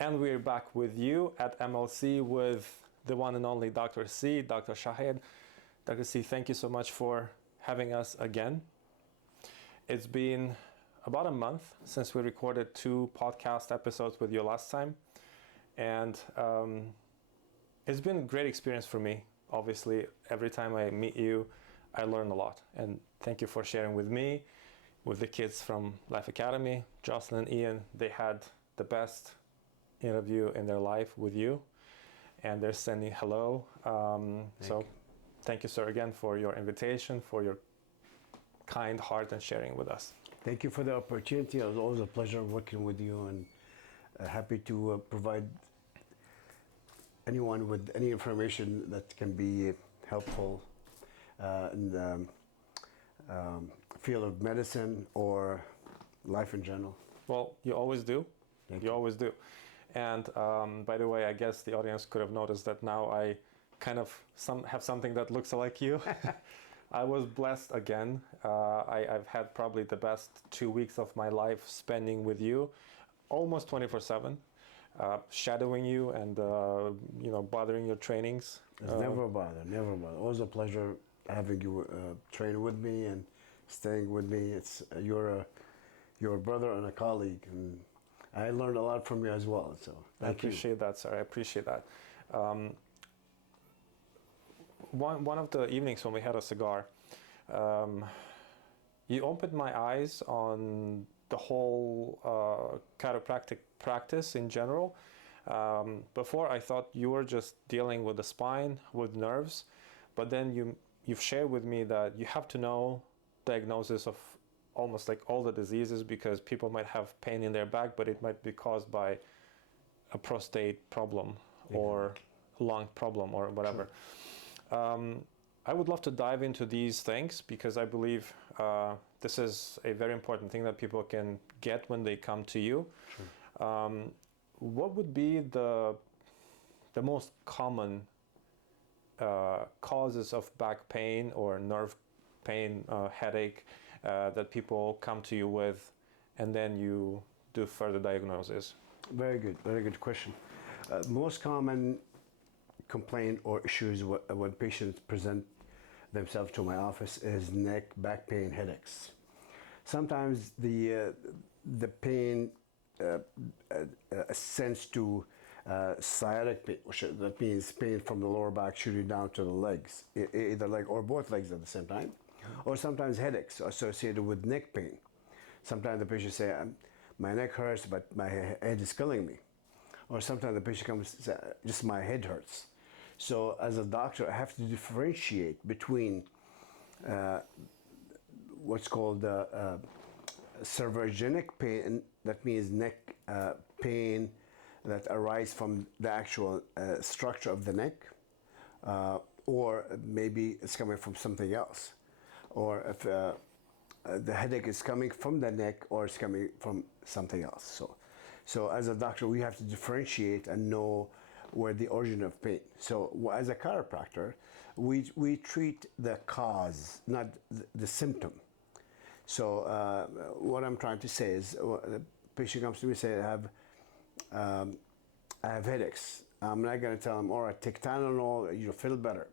And we're back with you at MLC with the one and only Dr. C, Dr. Chahayed. Dr. C, thank you so much for having us again. It's been about a month since we recorded 2 podcast episodes with you last time. And it's been a great experience for me. Obviously, every time I meet you, I learn a lot. And thank you for sharing with me, with the kids from Life Academy, Jocelyn, Ian. They had the best interview in their life with you. And they're sending hello. Thank you, sir, again for your invitation, for your kind heart and sharing with us. Thank you for the opportunity. It was always a pleasure working with you, and happy to provide anyone with any information that can be helpful in the field of medicine or life in general. Well, you always do. You always do. And by the way, I guess the audience could have noticed that now I kind of have something that looks like you. I was blessed again. I've had probably the best 2 weeks of my life spending with you, almost 24/7, shadowing you and bothering your trainings. It's never a bother, never a bother. Always a pleasure having you train with me and staying with me. It's you're a brother and a colleague, and I learned a lot from you as well. So I appreciate that, sir. I appreciate that. One of the evenings when we had a cigar, you opened my eyes on the whole chiropractic practice in general. Before I thought you were just dealing with the spine, with nerves, but then you've shared with me that you have to know diagnosis of almost like all the diseases, because people might have pain in their back, but it might be caused by a prostate problem or lung problem or whatever. Sure. I would love to dive into these things because I believe this is a very important thing that people can get when they come to you. Sure. What would be the most common causes of back pain or nerve pain, headache that people come to you with, and then you do further diagnosis? Very good question. Most common complaint or issues when patients present themselves to my office is neck, back pain, headaches. Sometimes the pain ascends to sciatic pain, that means pain from the lower back shooting down to the legs, either leg or both legs at the same time, or sometimes headaches associated with neck pain. Sometimes the patient say, my neck hurts, but my head is killing me. Or sometimes the patient comes and says, just my head hurts. So as a doctor, I have to differentiate between what's called cervigenic pain, that means neck pain that arises from the actual structure of the neck, or maybe it's coming from something else. Or if the headache is coming from the neck or it's coming from something else. So as a doctor, we have to differentiate and know where the origin of pain. So as a chiropractor, we treat the cause, not the symptom. So what I'm trying to say is, the patient comes to me and says, I have headaches. I'm not going to tell them, all right, take Tylenol, you'll feel better.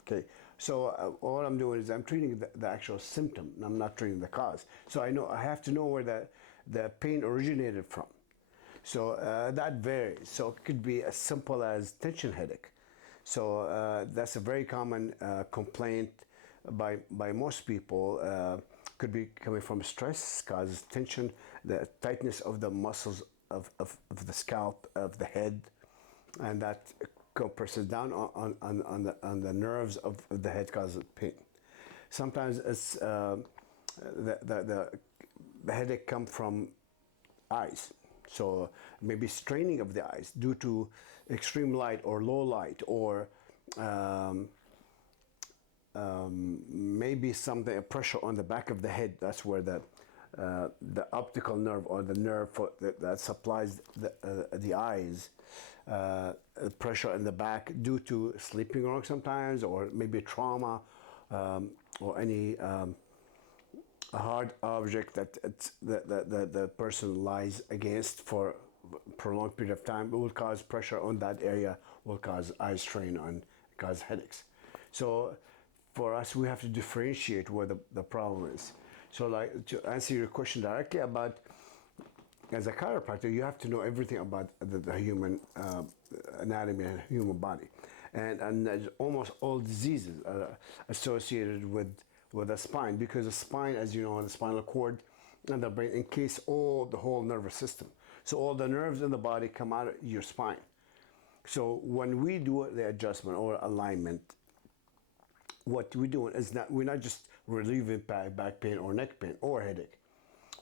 Okay, so all I'm doing is I'm treating the actual symptom, and I'm not treating the cause. So I have to know where the pain originated from. So that varies. So it could be as simple as tension headache. So that's a very common complaint by most people. Could be coming from stress, causes tension, the tightness of the muscles of the scalp, of the head, and that compresses down on the nerves of the head, causes pain. Sometimes it's the headache comes from eyes. So maybe straining of the eyes due to extreme light or low light, or maybe a pressure on the back of the head. That's where the optical nerve, or the nerve that supplies the eyes, pressure in the back due to sleeping wrong sometimes, or maybe trauma, or any a hard object that the person lies against for prolonged period of time, it will cause pressure on that area, will cause eye strain, and cause headaches. So for us, we have to differentiate where the problem is. So like to answer your question directly about, as a chiropractor, you have to know everything about the human anatomy and human body. And there's almost all diseases associated with the spine, because the spine, as you know, the spinal cord and the brain encase the whole nervous system. So all the nerves in the body come out of your spine. So when we do the adjustment or alignment, what we're doing is we're not just relieving back pain or neck pain or headache.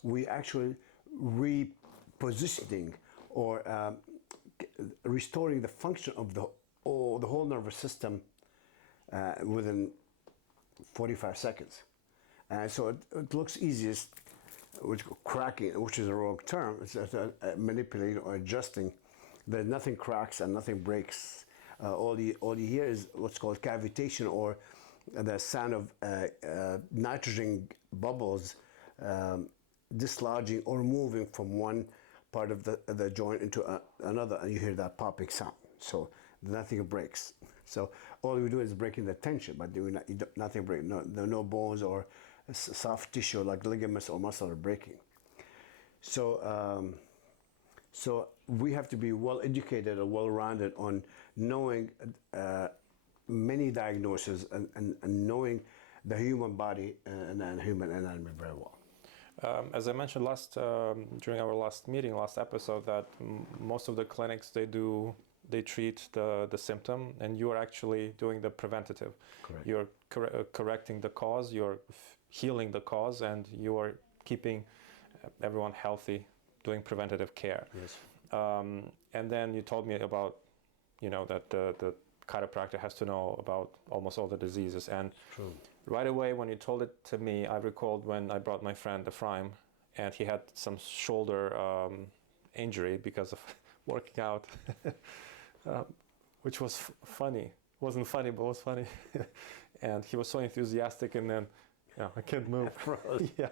We actually repositioning or restoring the function of the whole nervous system within 45 seconds. So it looks easiest, which cracking, which is a wrong term. It's manipulating or adjusting. There's nothing cracks and nothing breaks. All you hear is what's called cavitation, or the sound of nitrogen bubbles dislodging or moving from one part of the joint into another, and you hear that popping sound. So nothing breaks. So all we do is breaking the tension, but nothing breaks. No bones or soft tissue like ligaments or muscle are breaking. So so we have to be well educated or well rounded on knowing many diagnoses and knowing the human body and human anatomy very well. As I mentioned during our last meeting, last episode, that most of the clinics they treat the symptom, and you are actually doing the preventative. Correct. You're correcting the cause, you're healing the cause, and you are keeping everyone healthy, doing preventative care. Yes. And then you told me about, that the chiropractor has to know about almost all the diseases. And True. Right away when you told it to me, I recalled when I brought my friend Ephraim, and he had some shoulder injury because of working out, which was funny. Wasn't funny, but was funny. And he was so enthusiastic, and then, I can't move. Yeah.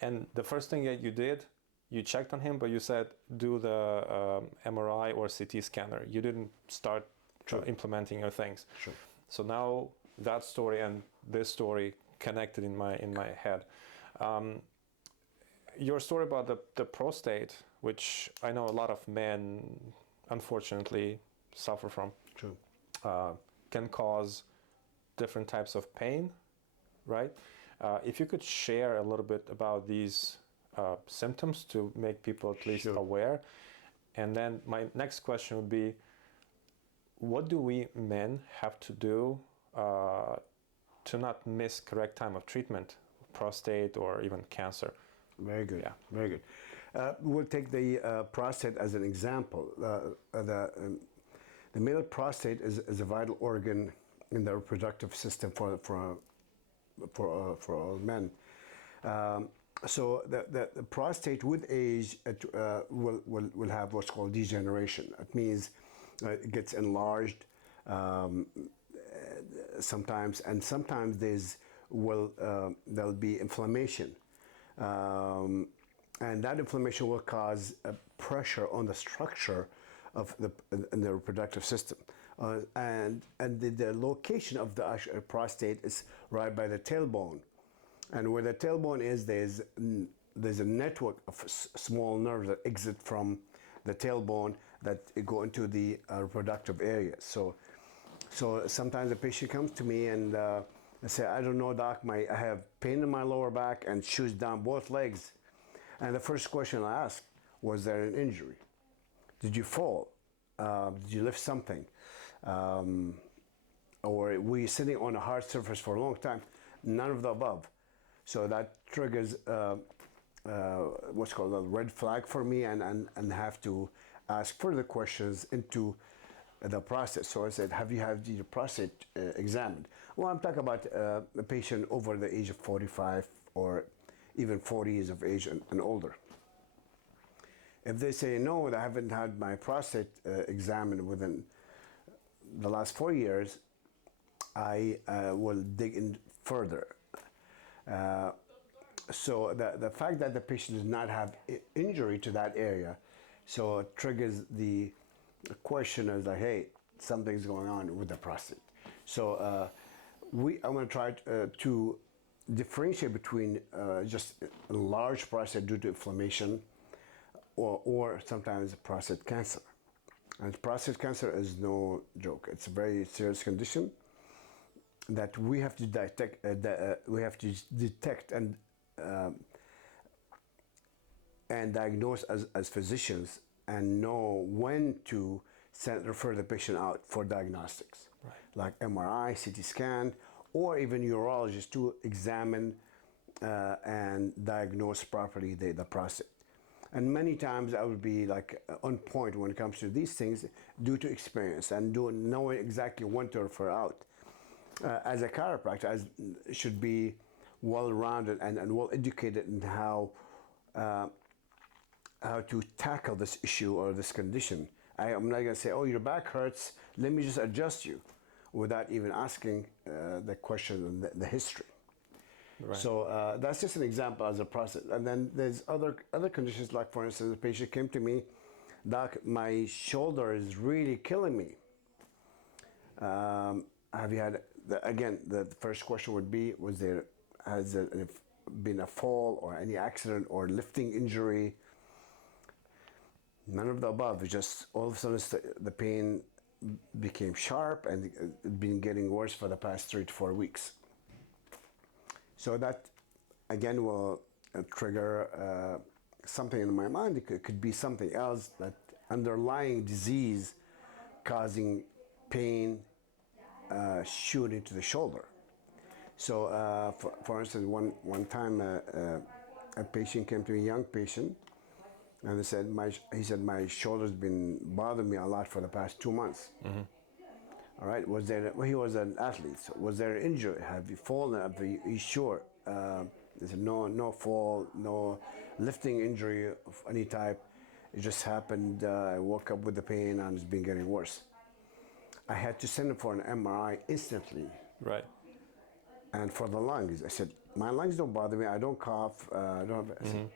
And the first thing that you did, you checked on him, but you said do the MRI or CT scanner. You didn't start implementing your things. Sure. So now that story and this story connected in my head. Your story about the prostate, which I know a lot of men unfortunately suffer from, True. can cause different types of pain, right? If you could share a little bit about these symptoms to make people at least aware. And then my next question would be, what do we men have to do to not miss correct time of treatment, prostate or even cancer? Very good. Yeah. Very good. We'll take the prostate as an example. The male prostate is a vital organ in the reproductive system for all men. So the prostate with age will have what's called degeneration. It means it gets enlarged sometimes, and sometimes there'll be inflammation, and that inflammation will cause pressure on the structure of in the reproductive system, and the location of the prostate is right by the tailbone. And where the tailbone is, there's a network of small nerves that exit from the tailbone that go into the reproductive area. So sometimes the patient comes to me and I say, I don't know, doc, I have pain in my lower back and shoots down both legs. And the first question I ask, was there an injury? Did you fall? Did you lift something? Or were you sitting on a hard surface for a long time? None of the above. So that triggers what's called a red flag for me, and have to ask further questions into the process. So I said, have you had your prostate examined? Well, I'm talking about a patient over the age of 45 or even 40 years of age and older. If they say, no, I haven't had my prostate examined within the last 4 years, I will dig in further. So the fact that the patient does not have injury to that area So it triggers the question as like, hey, something's going on with the prostate. So I'm going to try to differentiate between just a large prostate due to inflammation or sometimes prostate cancer. And prostate cancer is no joke. It's a very serious condition that we have to detect and diagnose as physicians and know when to refer the patient out for diagnostics, right, like MRI, CT scan, or even urologist to examine and diagnose properly the prostate. And many times I would be like on point when it comes to these things due to experience and knowing exactly when to refer out. As a chiropractor, I should be well-rounded and well-educated in how to tackle this issue or this condition. I'm not going to say, oh, your back hurts, let me just adjust you, without even asking the question and the history. right. So that's just an example as a process. And then there's other conditions, like for instance, a patient came to me, doc, my shoulder is really killing me. Have you had, again, the first question would be, has there been a fall or any accident or lifting injury? None of the above. It's just all of a sudden the pain became sharp and it's been getting worse for the past 3 to 4 weeks. So that again will trigger something in my mind. It could be something else, that underlying disease causing pain shooting to the shoulder. So for instance, one time a patient came to me, a young patient, and he said my shoulder's been bothering me a lot for the past 2 months. Mm-hmm. All right. He was an athlete. So was there an injury? Have you fallen? Are you sure? He said no fall, no lifting injury of any type. It just happened. I woke up with the pain and it's been getting worse. I had to send him for an MRI instantly. Right. And for the lungs, I said, my lungs don't bother me. I don't cough. I said,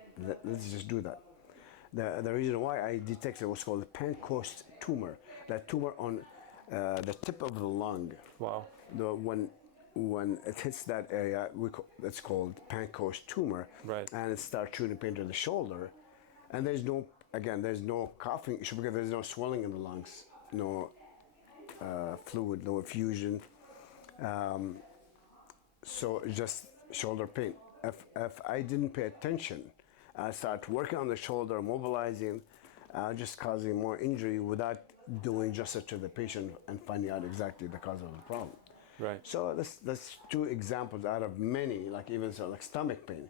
let's just do that. The reason why I detected what's called a Pancoast tumor, that tumor on the tip of the lung. Wow. When it hits that area, that's called Pancoast tumor, Right. and it starts shooting pain to the shoulder. And there's no coughing issue because there's no swelling in the lungs, no fluid, no effusion. So just shoulder pain. If I didn't pay attention, I start working on the shoulder, mobilizing, just causing more injury without doing justice to the patient and finding out exactly the cause of the problem. Right. So that's 2 examples out of many, like even so, like stomach pain.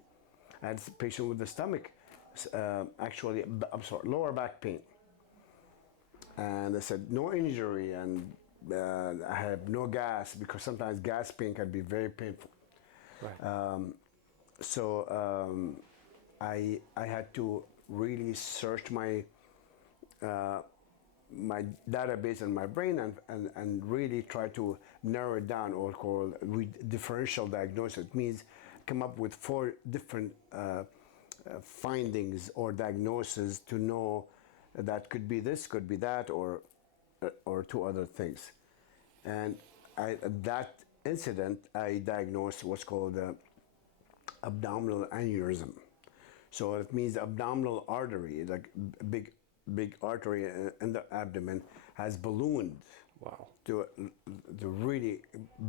I had a patient with the stomach, lower back pain. And they said no injury, and I have no gas, because sometimes gas pain can be very painful. Right. I had to really search my database in my brain and really try to narrow it down, or called differential diagnosis. It means come up with 4 different findings or diagnoses to know that could be this, could be that, or 2 other things. And that incident, I diagnosed what's called abdominal aneurysm. So it means the abdominal artery, like big artery in the abdomen, has ballooned. Wow. To really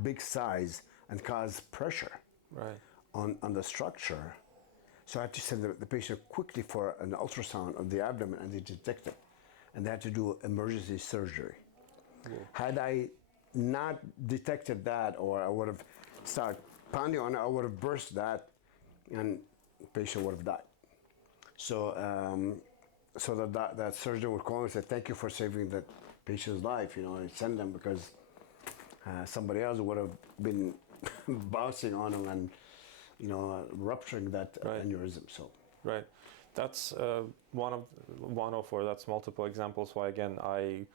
big size and cause pressure. Right. on the structure. So I had to send the patient quickly for an ultrasound of the abdomen, and they detected, and they had to do emergency surgery. Whoa. Had I not detected that, or I would have started pounding on it, I would have burst that, and the patient would have died. So that surgeon would call me and say, "Thank you for saving that patient's life. I send them because somebody else would have been bouncing on him and rupturing that aneurysm." So right, that's one of 4. That's multiple examples. Why again I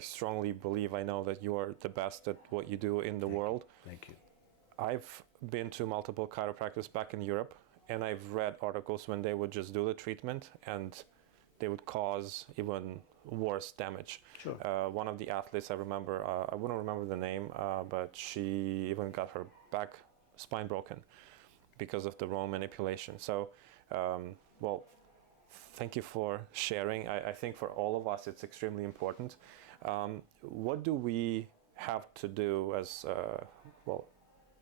strongly believe, I know that you are the best at what you do in the world. Thank you. I've been to multiple chiropractors back in Europe, and I've read articles when they would just do the treatment and they would cause even worse damage. Sure. One of the athletes I remember, I wouldn't remember the name, but she even got her spine broken because of the wrong manipulation. So, well, thank you for sharing. I think for all of us, it's extremely important. What do we have to do as, well,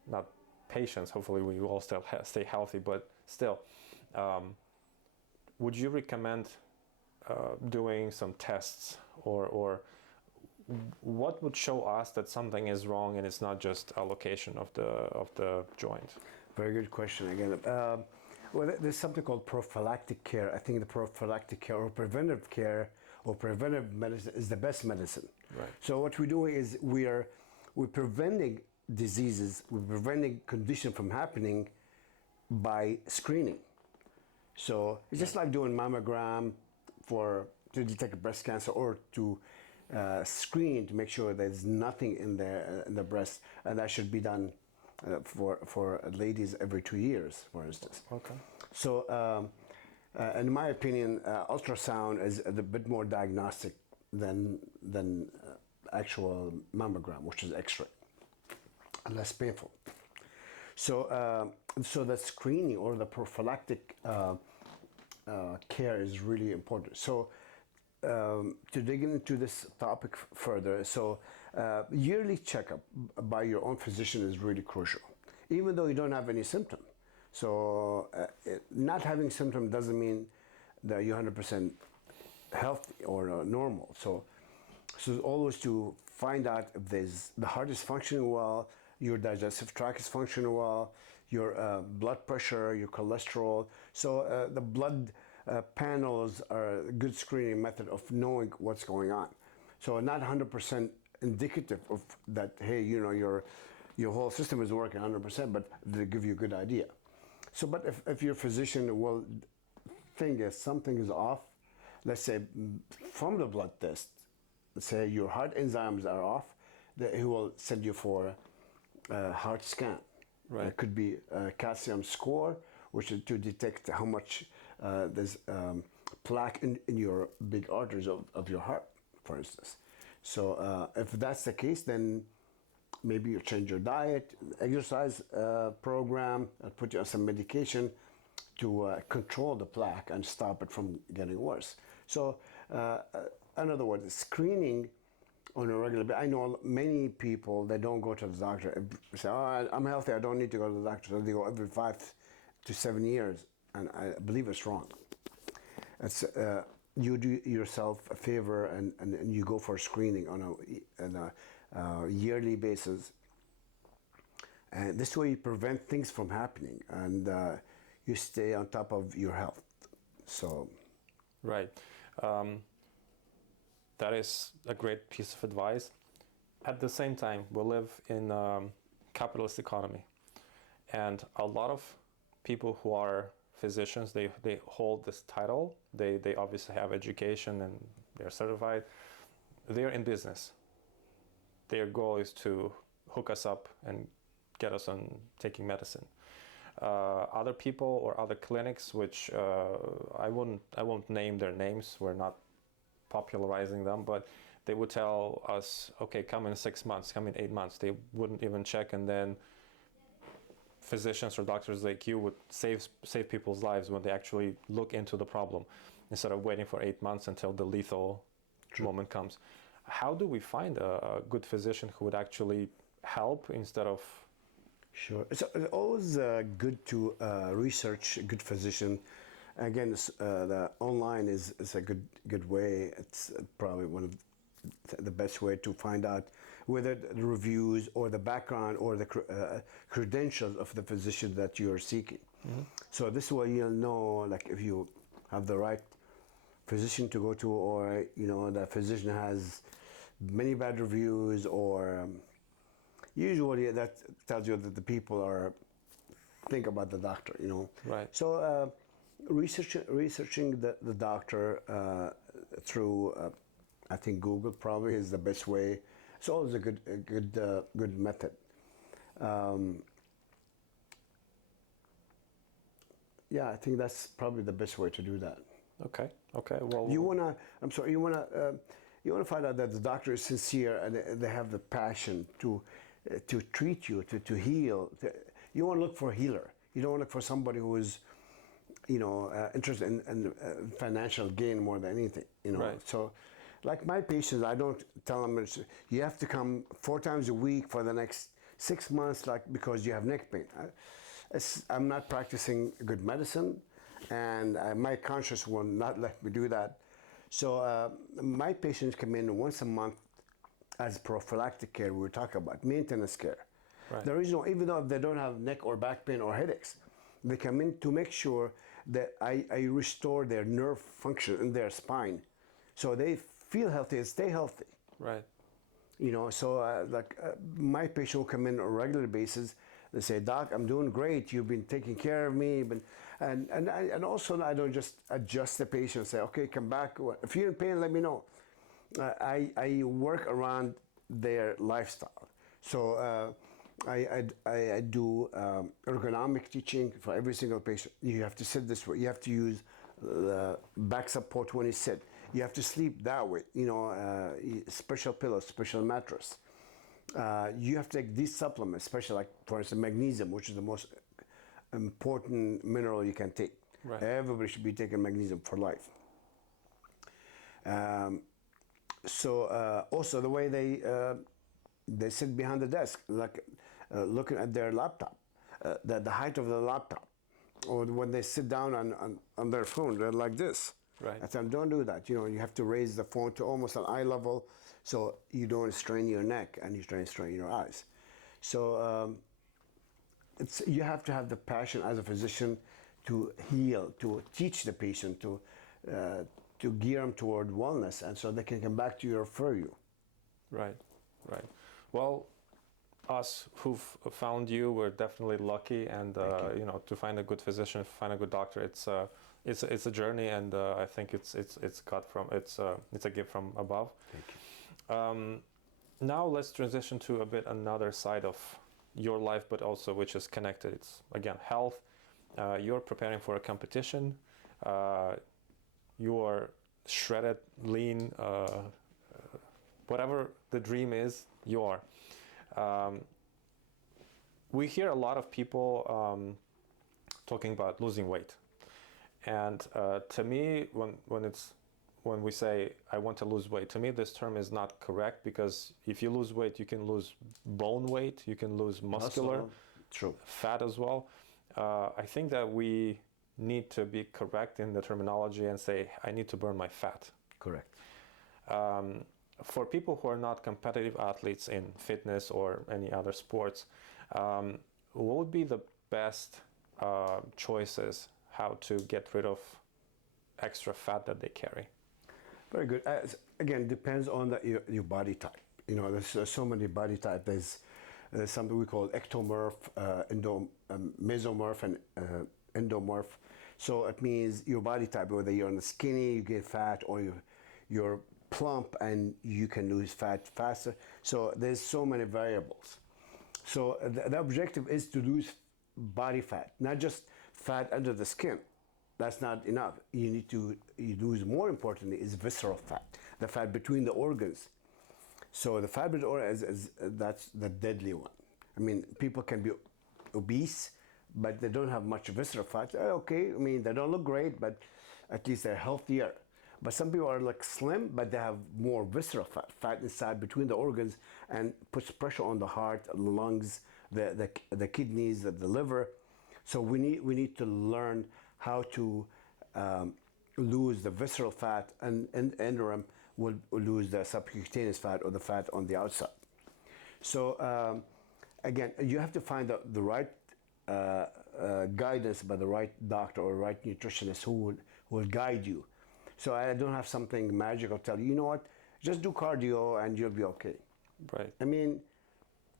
not patients, hopefully we all still stay healthy, but still, would you recommend doing some tests, or what would show us that something is wrong and it's not just a location of the joint? Very good question again. Well, there's something called prophylactic care. I think the prophylactic care or preventive care or preventive medicine is the best medicine. Right. So what we're doing is we're preventing diseases, we're preventing condition from happening by screening. So it's just like doing mammogram to detect breast cancer, or to screen to make sure there's nothing in the breast, and that should be done for ladies every 2 years, for instance. Okay. So, in my opinion, ultrasound is a bit more diagnostic than actual mammogram, which is X-ray, and less painful. So, so the screening or the prophylactic care is really important. So, to dig into this topic further, so yearly checkup by your own physician is really crucial, even though you don't have any symptom. So not having symptom doesn't mean that you're 100% healthy or normal. So always to find out if the heart is functioning well, your digestive tract is functioning well, your blood pressure, your cholesterol. So the blood panels are a good screening method of knowing what's going on. So not 100% indicative of that, hey, you know, your whole system is working 100%, but they give you a good idea. So, but if your physician will think if something is off, let's say from the blood test, let's say your heart enzymes are off, he will send you for a heart scan. Right. It could be a calcium score, which is to detect how much there's plaque in your big arteries of your heart, for instance. So if that's the case, then maybe you change your diet, exercise program, and put you on some medication to control the plaque and stop it from getting worse. So in other words, screening on a regular basis. I know many people, they don't go to the doctor. They say, oh, I'm healthy, I don't need to go to the doctor. So they go every 5 to 7 years, and I believe it's wrong. It's, you do yourself a favor and you go for screening on a yearly basis. And this way you prevent things from happening, and you stay on top of your health. So, right. That is a great piece of advice. At the same time, we live in a capitalist economy, and a lot of people who are physicians, they hold this title. They obviously have education and they're certified. They're in business. Their goal is to hook us up and get us on taking medicine. Other people or other clinics, which I won't name their names. We're not popularizing them, but they would tell us, okay, come in 6 months, come in 8 months. They wouldn't even check, and then physicians or doctors like you would save people's lives when they actually look into the problem, instead of waiting for 8 months until the lethal moment comes. How do we find a good physician who would actually help instead of... Sure. It's always good to research a good physician. Again, the online is a good way. It's probably one of the best way to find out whether the reviews or the background or the credentials of the physician that you are seeking. Mm-hmm. So this way you'll know, like, if you have the right physician to go to, or you know the physician has many bad reviews, or usually that tells you that the people are think about the doctor, you know. Right. So researching the doctor through I think Google probably is the best way. It's always a good method. Yeah, I think that's probably the best way to do that. Okay. Okay. Well, You wanna, I'm sorry, you wanna find out that the doctor is sincere and they have the passion to treat you, to heal. You want to look for a healer. You don't want to look for somebody who is, interested in financial gain more than anything. Right. So, like my patients, I don't tell them you have to come 4 times a week for the next 6 months, like because you have neck pain. I'm not practicing good medicine, and my conscience will not let me do that. So my patients come in once a month as prophylactic care. We were talking about maintenance care. Right. The reason, even though they don't have neck or back pain or headaches, they come in to make sure that I restore their nerve function in their spine, so they feel healthy and stay healthy. Right. So my patient will come in on a regular basis. They say, "Doc, I'm doing great. You've been taking care of me." But, and also I don't just adjust the patient and say, "Okay, come back. If you're in pain, let me know." I work around their lifestyle. So I do ergonomic teaching for every single patient. You have to sit this way. You have to use the back support when you sit. You have to sleep that way. Special pillows, special mattress. You have to take these supplements, especially like, for instance, magnesium, which is the most important mineral you can take. Right. Everybody should be taking magnesium for life. Also the way they sit behind the desk, like looking at their laptop, the height of the laptop, or when they sit down on their phone, they're like this. Right. I tell them, don't do that. You have to raise the phone to almost an eye level, so you don't strain your neck and you strain your eyes. So you have to have the passion as a physician to heal, to teach the patient, to gear them toward wellness, and so they can come back to you or refer you. Right. Right. Well, us who've found you, we're definitely lucky, and to find a good physician, find a good doctor, it's a journey, and I think it's a gift from above. Thank you. Now let's transition to a bit another side of your life, but also which is connected. It's again health. You're preparing for a competition. You are shredded, lean, whatever the dream is, you are. We hear a lot of people talking about losing weight, and to me, when we say I want to lose weight, to me this term is not correct, because if you lose weight, you can lose bone weight, you can lose muscular, True, fat as well. I think that we need to be correct in the terminology and say I need to burn my fat. correct. For people who are not competitive athletes in fitness or any other sports, what would be the best choices how to get rid of extra fat that they carry? Very good. Again, depends on your body type. There's so many body types. There's something we call ectomorph, mesomorph, and endomorph. So it means your body type, whether you're on the skinny, you get fat, or you're plump and you can lose fat faster. So there's so many variables. So the objective is to lose body fat, not just fat under the skin. That's not enough. You lose, more importantly, is visceral fat, the fat between the organs. So the fat between the organs, that's the deadly one. I mean, people can be obese, but they don't have much visceral fat. Okay, I mean, they don't look great, but at least they're healthier. But some people are like slim, but they have more visceral fat inside between the organs, and puts pressure on the heart, the lungs, the kidneys, the liver. So we need to learn how to lose the visceral fat, and interim will lose the subcutaneous fat, or the fat on the outside. So again, you have to find the right guidance by the right doctor or right nutritionist who will guide you. So I don't have something magical tell you, what, just do cardio and you'll be okay. Right. I mean,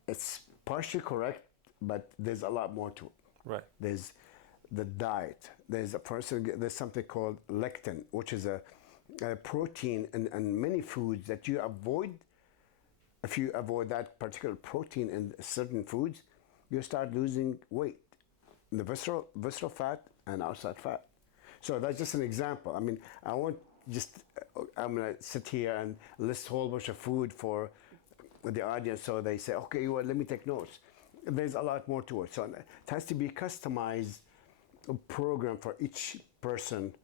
it's partially correct, but there's a lot more to it. Right. There's the diet. There's something called lectin, which is a protein in many foods that you avoid. If you avoid that particular protein in certain foods, you start losing weight, the visceral fat and outside fat. So that's just an example. I mean, I won't just, I'm going to sit here and list a whole bunch of food for the audience so they say, okay, well, let me take notes. There's a lot more to it. So it has to be customized program for each person,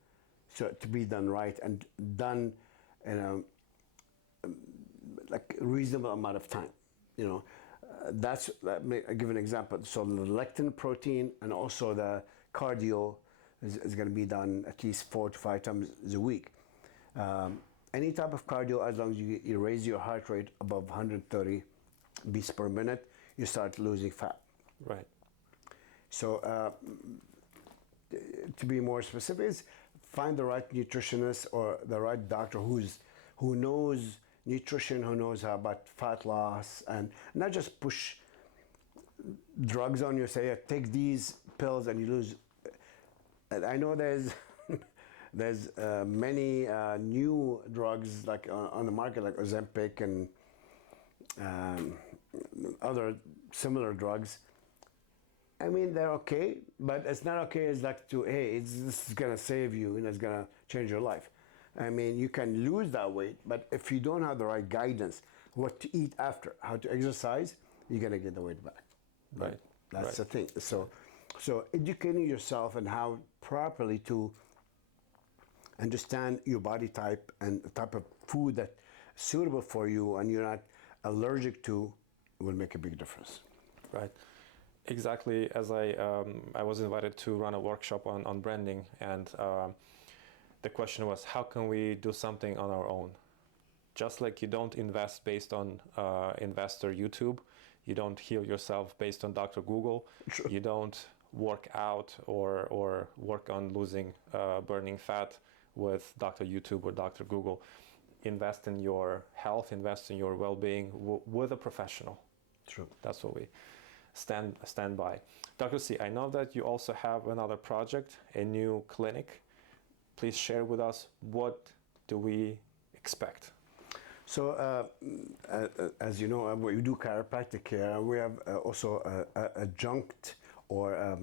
so to be done right and done in a like reasonable amount of time. You know, let me give an example. So the lectin protein and also the cardio is going to be done at least 4 to 5 times a week. Any type of cardio, as long as you raise your heart rate above 130 beats per minute, you start losing fat. Right. So to be more specific, is find the right nutritionist or the right doctor who knows nutrition, who knows about fat loss, and not just push drugs on you. Say, take these pills and you lose. And I know there's many new drugs like on the market, like Ozempic and other similar drugs. I mean, they're okay, but it's not okay. It's like this is gonna save you and it's gonna change your life. I mean, you can lose that weight, but if you don't have the right guidance, what to eat after, how to exercise, you're gonna get the weight back. Right. That's the thing. So educating yourself and how properly to understand your body type and the type of food that's suitable for you and you're not allergic to will make a big difference. Right. Exactly. As I was invited to run a workshop on branding, and the question was, how can we do something on our own? Just like you don't invest based on investor YouTube, you don't heal yourself based on Dr. Google, Sure. You don't work out or work on losing burning fat with Dr. YouTube or Dr. Google. Invest in your health, invest in your well-being with a professional. True. That's what we stand by. Dr. C, I know that you also have another project, a new clinic. Please share with us, what do we expect? So, as you know, we do chiropractic care. We have also adjunct or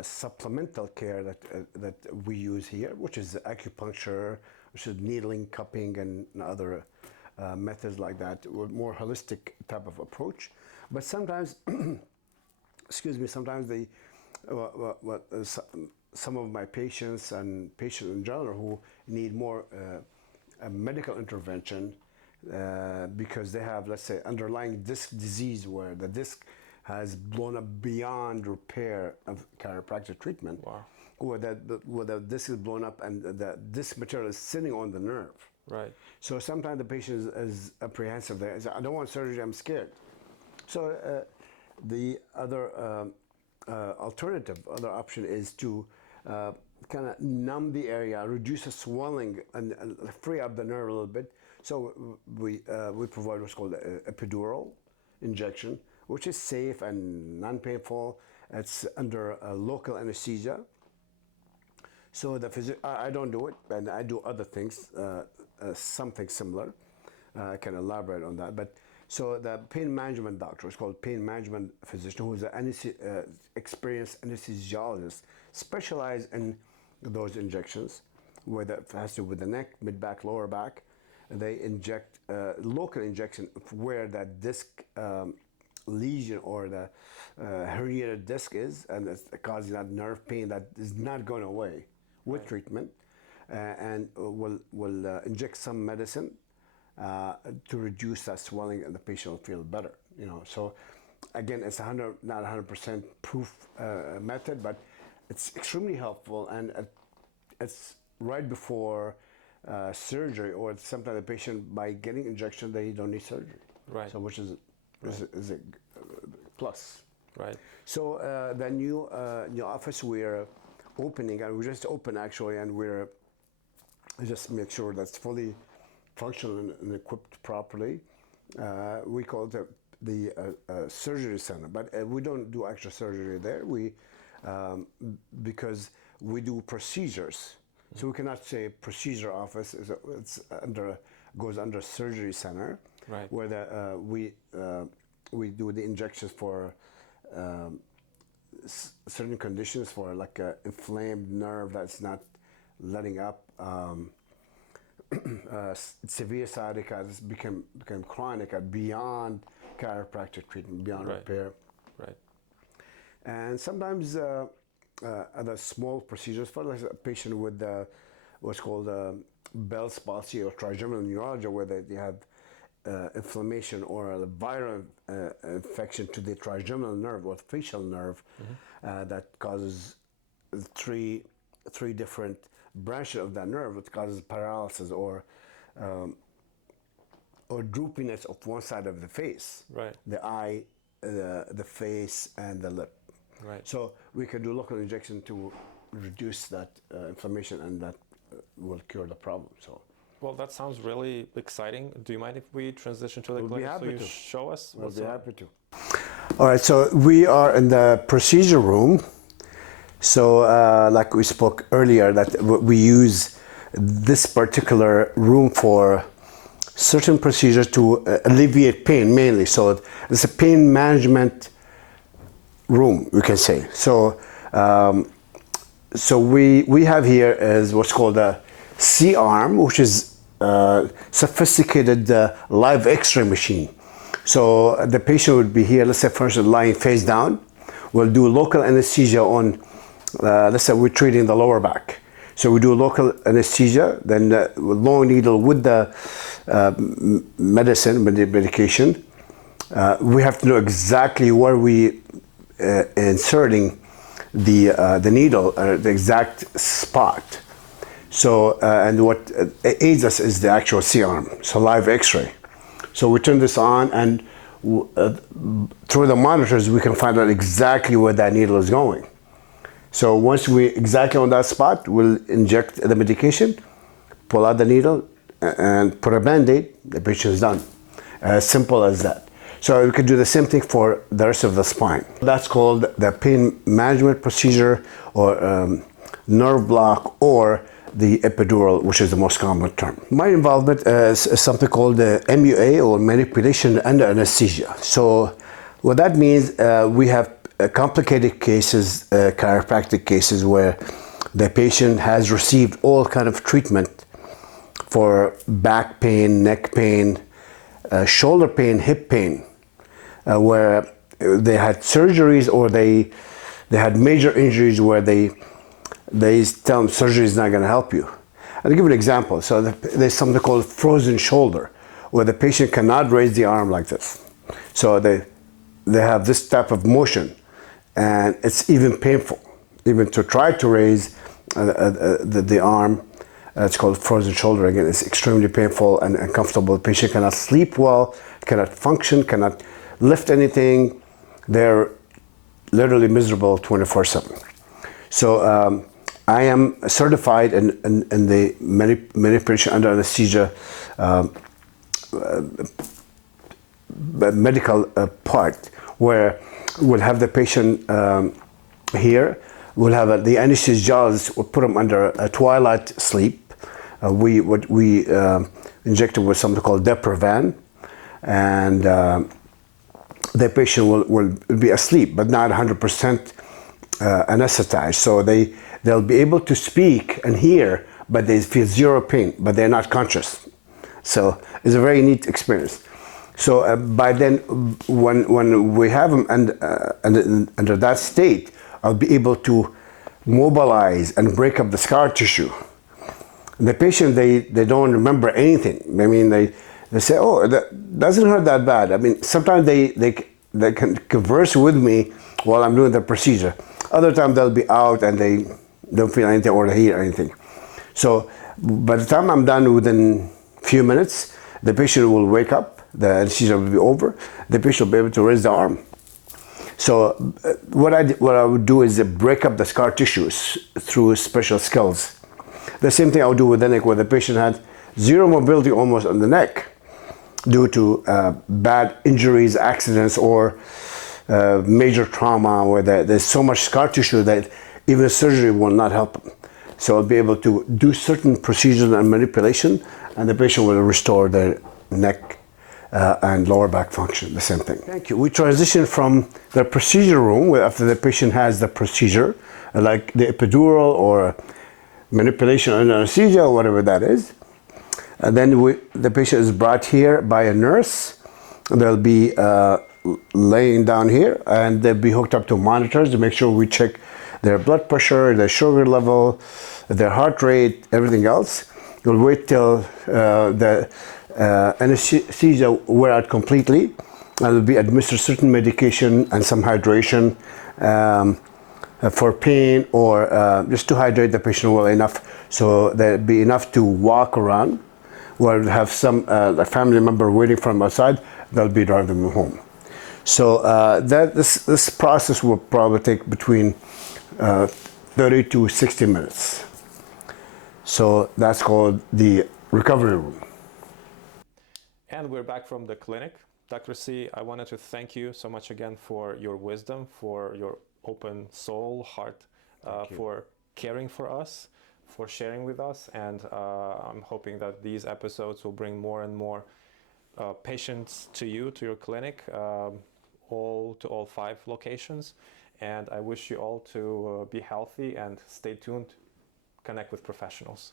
supplemental care that we use here, which is acupuncture, which is needling, cupping, and other methods like that, with more holistic type of approach. But sometimes, excuse me, sometimes some of my patients and patients in general who need more a medical intervention because they have, let's say, underlying disc disease where the disc has blown up beyond repair of chiropractic treatment. Wow. Where the disc is blown up and the disc material is sitting on the nerve. Right. So sometimes the patient is apprehensive. They say, I don't want surgery, I'm scared. So the other other option is to kind of numb the area, reduce the swelling, and free up the nerve a little bit. So we provide what's called epidural injection, which is safe and non-painful. It's under local anesthesia. So I don't do it, and I do other things, something similar. I can elaborate on that. But so the pain management doctor is called pain management physician, who is an experienced anesthesiologist, specialized in those injections, whether it has to do with the neck, mid-back, lower back. They inject local injection where that disc lesion or the herniated disc is, and it's causing that nerve pain that is not going away with treatment, and will inject some medicine to reduce that swelling, and the patient will feel better. You know, so again, it's not 100% proof method, but it's extremely helpful, and it's right before surgery, or sometimes the patient, by getting injection, they don't need surgery. Right. So which is a plus. Right. So the new office we're opening, and we just opened actually, and we're just make sure that's fully functional and equipped properly. We call it the surgery center, but we don't do actual surgery there. We because we do procedures, so we cannot say procedure office. It's goes under surgery center, right, where we do the injections for certain conditions for like an inflamed nerve that's not letting up. Severe sciatica has become chronic beyond chiropractic treatment, beyond repair. Right. And sometimes other small procedures for like a patient with what's called Bell's palsy or trigeminal neuralgia, where they have inflammation or a viral infection to the trigeminal nerve or facial nerve that causes three different branches of that nerve, which causes paralysis or droopiness of one side of the face, Right. the eye, the face, and the lip. Right. So we can do local injection to reduce that inflammation, and that will cure the problem. So. Well, that sounds really exciting. Do you mind if we transition to the clinic so you show us? We'll be happy to. All right, so we are in the procedure room. So like we spoke earlier, that we use this particular room for certain procedures to alleviate pain mainly. So it's a pain management room, we can say. So so we have here is what's called a C-arm, which is sophisticated live X-ray machine. So the patient would be here, let's say first lying face down. We'll do local anesthesia on, let's say we're treating the lower back. So we do local anesthesia, then long needle with the medication. We have to know exactly where we inserting the needle, the exact spot. So, and what aids us is the actual C-arm, so live X-ray. So we turn this on, and through the monitors, we can find out exactly where that needle is going. So once we exactly on that spot, we'll inject the medication, pull out the needle, and put a Band-Aid, the patient's done. As simple as that. So we could do the same thing for the rest of the spine. That's called the pain management procedure, or nerve block, or the epidural, which is the most common term. My involvement is something called the MUA, or manipulation under anesthesia. So what that means, we have complicated cases, chiropractic cases, where the patient has received all kind of treatment for back pain, neck pain, shoulder pain, hip pain, where they had surgeries or they had major injuries where they tell them surgery is not going to help you. I'll give you an example. So there's something called frozen shoulder, where the patient cannot raise the arm like this. So they have this type of motion, and it's even painful, even to try to raise the arm. It's called frozen shoulder. Again, it's extremely painful and uncomfortable. The patient cannot sleep well, cannot function, cannot lift anything. They're literally miserable 24/7. So I am certified in the manipulation under anesthesia medical part, where we'll have the patient here. We'll have the anesthesiologist will put them under a twilight sleep. We inject them with something called Deprivan, and the patient will be asleep, but not 100% anesthetized. So they'll be able to speak and hear, but they feel zero pain, but they're not conscious. So it's a very neat experience. So by then, when we have them under that state, I'll be able to mobilize and break up the scar tissue. The patient, they don't remember anything. I mean, they say, oh, that doesn't hurt that bad. I mean, sometimes they can converse with me while I'm doing the procedure. Other times they'll be out and they don't feel anything or hear anything. So by the time I'm done, within a few minutes, the patient will wake up, the anesthesia will be over, the patient will be able to raise the arm. So what I would do is break up the scar tissues through special skills. The same thing I would do with the neck, where the patient had zero mobility almost on the neck due to bad injuries, accidents, or major trauma, where there's so much scar tissue that even surgery will not help them. So I'll be able to do certain procedures and manipulation, and the patient will restore their neck and lower back function, the same thing. Thank you. We transition from the procedure room, where after the patient has the procedure, like the epidural or manipulation under anesthesia or whatever that is. And then the patient is brought here by a nurse. They'll be laying down here, and they'll be hooked up to monitors to make sure we check their blood pressure, their sugar level, their heart rate, everything else. We'll wait till the anesthesia wear out completely, and will be administered certain medication and some hydration for pain, or just to hydrate the patient well enough so there'll be enough to walk around. We'll have some a family member waiting from outside. They'll be driving them home. So this process will probably take between 30 to 60 minutes. So that's called the recovery room. And we're back from the clinic. Dr. C, I wanted to thank you so much again for your wisdom, for your open soul, heart, for caring for us, for sharing with us. And I'm hoping that these episodes will bring more and more patients to you, to your clinic, all 5 locations. And I wish you all to be healthy and stay tuned, connect with professionals.